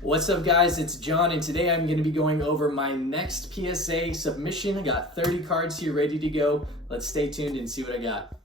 What's up, guys? It's John, and today I'm going to be going over my next PSA submission. I got 30 cards here ready to go. Let's stay tuned and see what I got.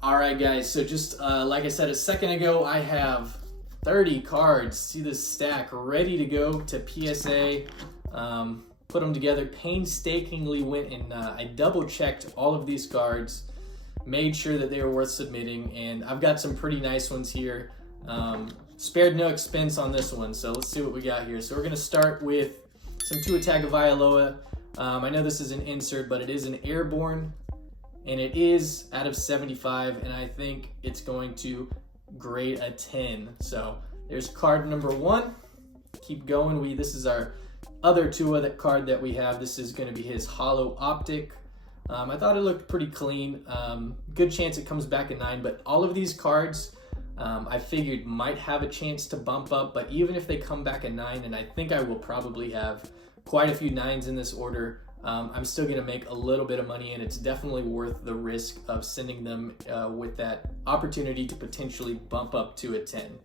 Alright guys, so just like I said a second ago, I have 30 cards. See this stack ready to go to PSA. Put them together, painstakingly went and I double checked all of these cards, made sure that they were worth submitting, and I've got some pretty nice ones here. Spared no expense on this one, so let's see what we got here. So we're going to start with some Tua Tagovailoa. I know this is an insert, but it is an airborne, and it is out of 75, and I think it's going to grade a 10. So there's card number 1. Keep going. This is our other Tua card that we have. This is going to be his hollow optic. I thought it looked pretty clean. Good chance it comes back a 9, but all of these cards I figured might have a chance to bump up, but even if they come back a 9, and I think I will probably have quite a few 9s in this order, I'm still going to make a little bit of money, and it's definitely worth the risk of sending them with that opportunity to potentially bump up to a 10.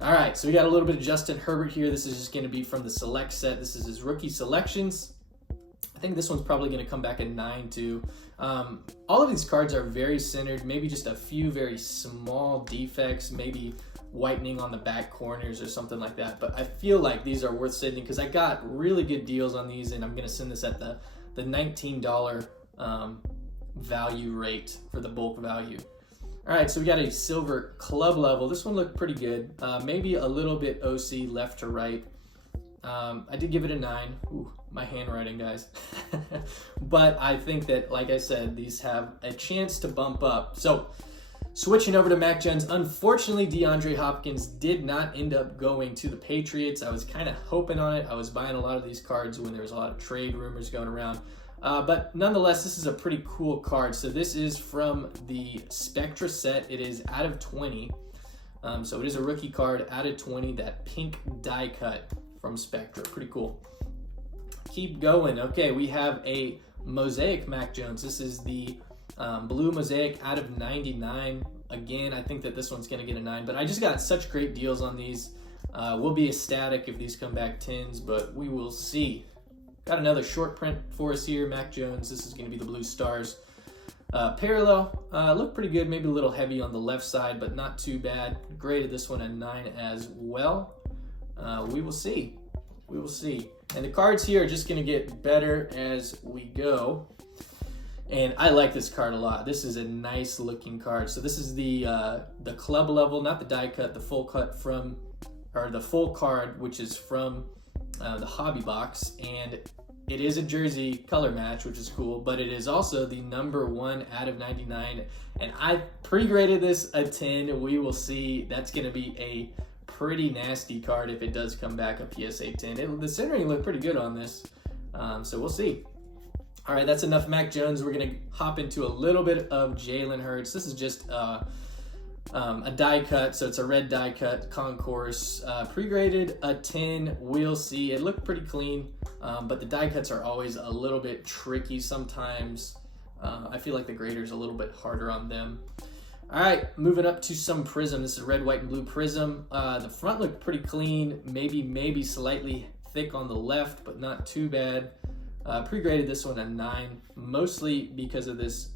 All right, so we got a little bit of Justin Herbert here. This is just going to be from the select set. This is his rookie selections. I think this one's probably going to come back at 9 too. All of these cards are very centered, maybe just a few very small defects, maybe whitening on the back corners or something like that. But I feel like these are worth sending because I got really good deals on these, and I'm going to send this at the $19 value rate for the bulk value. All right, so we got a silver club level. This one looked pretty good. Maybe a little bit OC left to right. I did give it a 9. Ooh, my handwriting, guys. But I think that, like I said, these have a chance to bump up. So switching over to Mac Jones, unfortunately, DeAndre Hopkins did not end up going to the Patriots. I was kind of hoping on it. I was buying a lot of these cards when there was a lot of trade rumors going around. But nonetheless, this is a pretty cool card. So this is from the Spectra set. It is out of 20. So it is a rookie card out of 20, that pink die cut from Spectra. Pretty cool. Keep going. Okay, we have a Mosaic Mac Jones. This is the blue Mosaic out of 99. Again, I think that this one's going to get a 9, but I just got such great deals on these. We'll be ecstatic if these come back 10s, but we will see. Got another short print for us here, Mac Jones. This is going to be the blue stars. Parallel, look pretty good, maybe a little heavy on the left side, but not too bad. Graded this one a 9 as well. We will see. We will see. And the cards here are just going to get better as we go. And I like this card a lot. This is a nice looking card. So this is the club level, not the die cut, the full cut from, or the full card, which is from the hobby box, and it is a jersey color match, which is cool, but it is also the number 1 out of 99, and I pre-graded this a 10. We will see. That's going to be a pretty nasty card if it does come back a PSA 10. The centering looked pretty good on this, so we'll see. All right, that's enough Mac Jones. We're going to hop into a little bit of Jalen Hurts. This is just a die cut, so it's a red die cut concourse. Pre-graded a 10. We'll see. It looked pretty clean, but the die cuts are always a little bit tricky sometimes. I feel like the grader's a little bit harder on them. All right, moving up to some Prism. This is red, white, and blue Prism. The front looked pretty clean, maybe slightly thick on the left, but not too bad. Pre-graded this one a 9, mostly because of this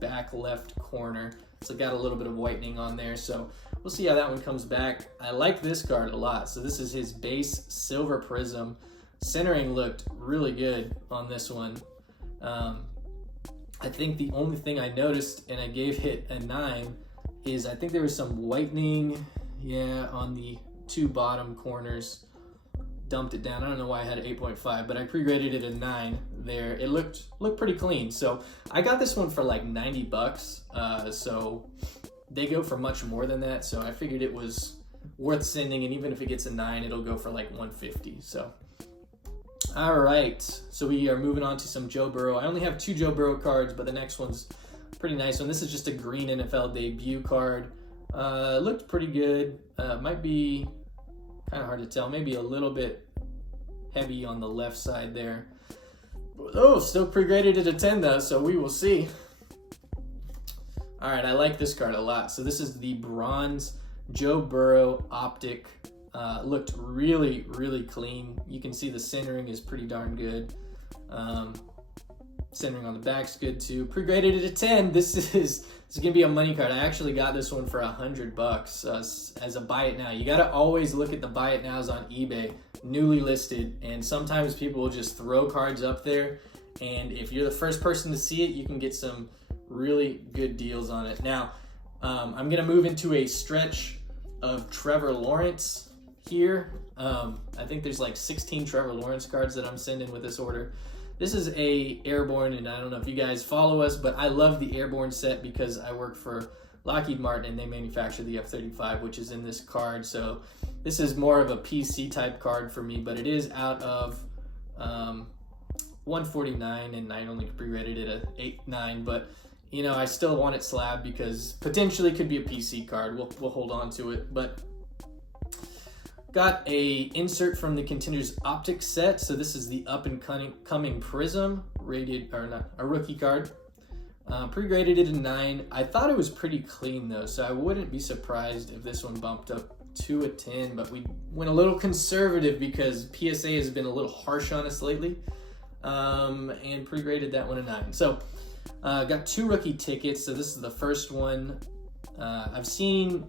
back left corner. So got a little bit of whitening on there, so we'll see how that one comes back. I like this card a lot. So this is his base silver Prism. Centering looked really good on this one. I think the only thing I noticed, and I gave it a 9, is I think there was some whitening, on the 2 bottom corners. Dumped it down. I don't know why I had an 8.5, but I pre-graded it a 9 there. It looked pretty clean. So I got this one for like $90. So they go for much more than that. So I figured it was worth sending, and even if it gets a 9, it'll go for like 150. So all right. So we are moving on to some Joe Burrow. I only have 2 Joe Burrow cards, but the next one's a pretty nice one. This is just a green NFL debut card. Looked pretty good. Might be kind of hard to tell. Maybe a little bit heavy on the left side there. Oh, still pre-graded at a 10 though, so we will see. All right, I like this card a lot. So this is the bronze Joe Burrow optic. Looked really, really clean. You can see the centering is pretty darn good. Centering on the back's good too. Pre-graded at a 10. This is gonna be a money card. I actually got this one for $100 as a buy it now. You gotta always look at the buy it nows on eBay, newly listed, and sometimes people will just throw cards up there, and if you're the first person to see it, you can get some really good deals on it. Now, I'm gonna move into a stretch of Trevor Lawrence here. I think there's like 16 Trevor Lawrence cards that I'm sending with this order. This is a Airborne, and I don't know if you guys follow us, but I love the Airborne set because I work for Lockheed Martin and they manufacture the F-35, which is in this card. So this is more of a PC type card for me, but it is out of 149, and I only pre-rated it at 8.9, but you know, I still want it slab because potentially could be a PC card. We'll hold on to it, but got a insert from the Contenders Optics set. So this is the up and coming Prism rated, or not, a rookie card. Pre-graded it a 9. I thought it was pretty clean though, so I wouldn't be surprised if this one bumped up to a 10, but we went a little conservative because PSA has been a little harsh on us lately, and pre-graded that one a 9. So got 2 rookie tickets. So this is the first one. I've seen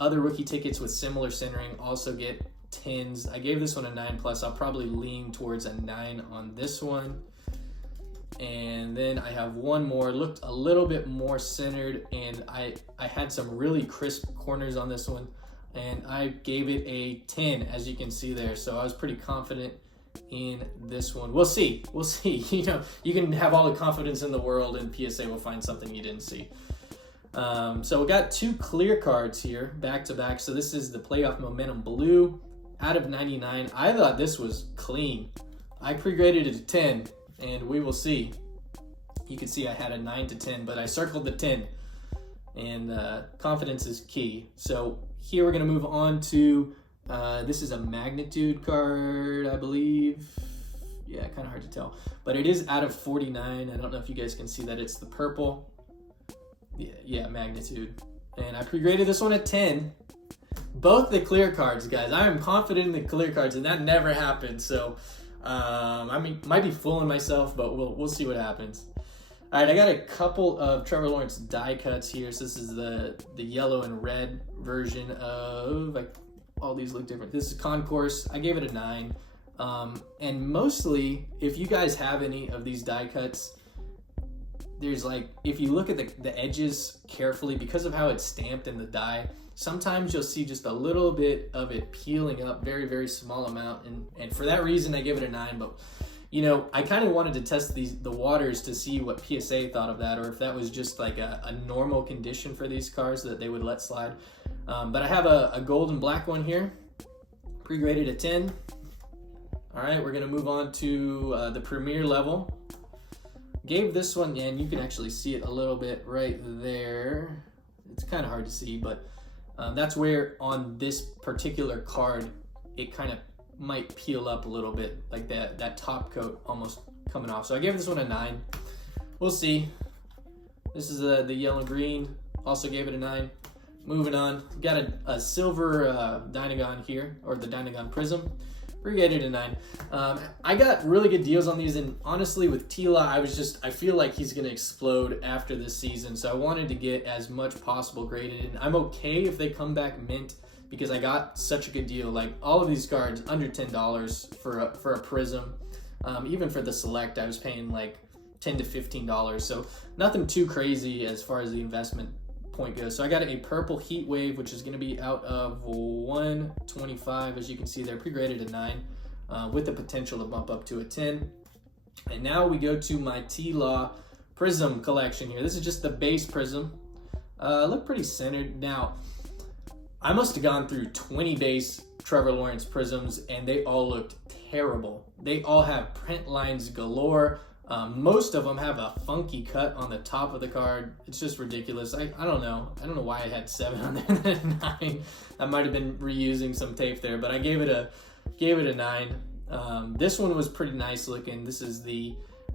other rookie tickets with similar centering also get 10s. I gave this one a 9+. I'll probably lean towards a 9 on this one. And then I have one more, looked a little bit more centered, and I had some really crisp corners on this one, and I gave it a 10, as you can see there. So I was pretty confident in this one. We'll see. You know, you can have all the confidence in the world and PSA will find something you didn't see. So we got 2 clear cards here back to back. So this is the Playoff Momentum Blue out of 99. I thought this was clean. I pre-graded it a 10, and we will see. You can see I had a 9 to 10, but I circled the 10, and confidence is key. So here we're going to move on to this is a magnitude card, I believe. Yeah, kind of hard to tell, but it is out of 49. I don't know if you guys can see that. It's the purple. Yeah, magnitude. And I pre-graded this one at 10. Both the clear cards, guys. I am confident in the clear cards, and that never happened. So, I mean, might be fooling myself, but we'll see what happens. All right, I got a couple of Trevor Lawrence die cuts here. So this is the yellow and red version of, like, all these look different. This is Concourse. I gave it a 9. And mostly, if you guys have any of these die cuts, there's like, if you look at the edges carefully, because of how it's stamped in the die, sometimes you'll see just a little bit of it peeling up, very, very small amount. And for that reason, I give it a 9. But, you know, I kind of wanted to test the waters to see what PSA thought of that, or if that was just like a normal condition for these cars that they would let slide. But I have a gold and black one here, pre-graded at 10. All right, we're going to move on to the Premier level. Gave this one, and you can actually see it a little bit right there. It's kind of hard to see, but that's where on this particular card, it kind of might peel up a little bit, like that top coat almost coming off. So I gave this one a 9. We'll see. This is the yellow and green. Also gave it a 9. Moving on, got a silver Dynagon here, or the Dynagon Prism. Pre-graded a 9. I got really good deals on these, and honestly with Tila, I feel like he's going to explode after this season, so I wanted to get as much possible graded, and I'm okay if they come back mint, because I got such a good deal. Like, all of these cards under $10 for a Prism. Even for the Select, I was paying like $10 to $15, so nothing too crazy as far as the investment point goes. So I got a purple Heat Wave, which is going to be out of 125, as you can see there, pre-graded a 9, with the potential to bump up to a 10. And now we go to my T-Law Prism collection here. This is just the base Prism. Look pretty centered. Now, I must have gone through 20 base Trevor Lawrence Prisms, and they all looked terrible. They all have print lines galore. Most of them have a funky cut on the top of the card. It's just ridiculous. I don't know. I don't know why I had 7 on there than 9. I might have been reusing some tape there, but I gave it a 9. This one was pretty nice looking. This is the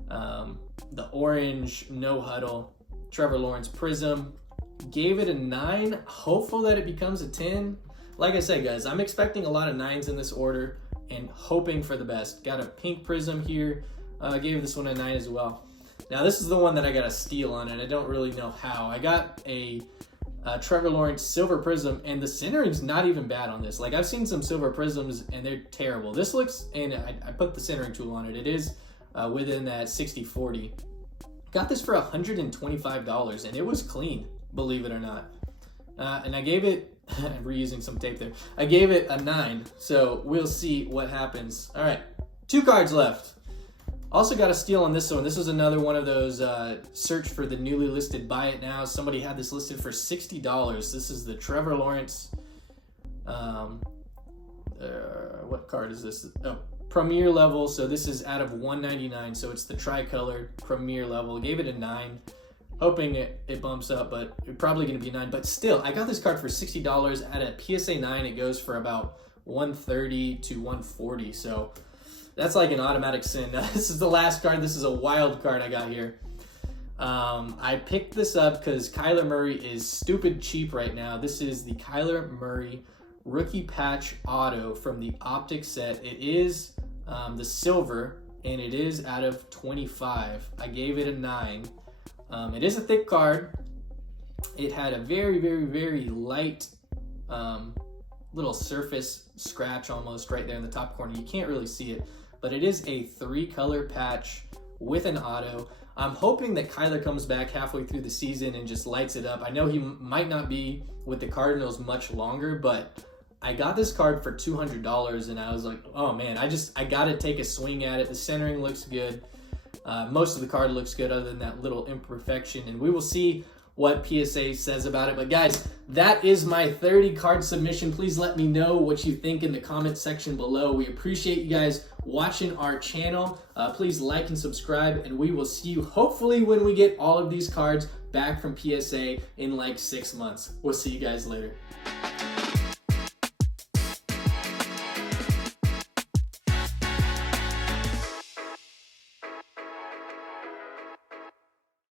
The orange no huddle, Trevor Lawrence Prism. Gave it a 9, hopeful that it becomes a 10. Like I said, guys, I'm expecting a lot of 9s in this order and hoping for the best. Got a pink Prism here. Gave this one a 9 as well. Now, this is the one that I got a steal on, and I don't really know how. I got a Trevor Lawrence Silver Prism, and the centering's not even bad on this. Like, I've seen some Silver Prisms, and they're terrible. This looks, and I put the centering tool on it. It is within that 60-40. Got this for $125, and it was clean, believe it or not. And I gave it, I'm reusing some tape there. I gave it a 9, so we'll see what happens. All right, 2 cards left. Also got a steal on this one. This was another one of those search for the newly listed, buy it now. Somebody had this listed for $60. This is the Trevor Lawrence, what card is this? Oh, Premier level. So this is out of 199. So it's the tri-colored Premier level. Gave it a 9. Hoping it bumps up, but it's probably going to be 9. But still, I got this card for $60. At a PSA 9, it goes for about 130 to 140. So that's like an automatic sin. Now, this is the last card. This is a wild card I got here. I picked this up because Kyler Murray is stupid cheap right now. This is the Kyler Murray Rookie Patch Auto from the Optic set. It is the silver, and it is out of 25. I gave it a 9. It is a thick card. It had a very, very, very light little surface scratch almost right there in the top corner. You can't really see it, but it is a 3-color patch with an auto. I'm hoping that Kyler comes back halfway through the season and just lights it up. I know he might not be with the Cardinals much longer, but I got this card for $200, and I was like, oh man, I got to take a swing at it. The centering looks good. Most of the card looks good other than that little imperfection, and we will see what PSA says about it. But guys, that is my 30 card submission. Please let me know what you think in the comment section below. We appreciate you guys watching our channel. Please like and subscribe, and we will see you hopefully when we get all of these cards back from PSA in like 6 months. We'll see you guys later.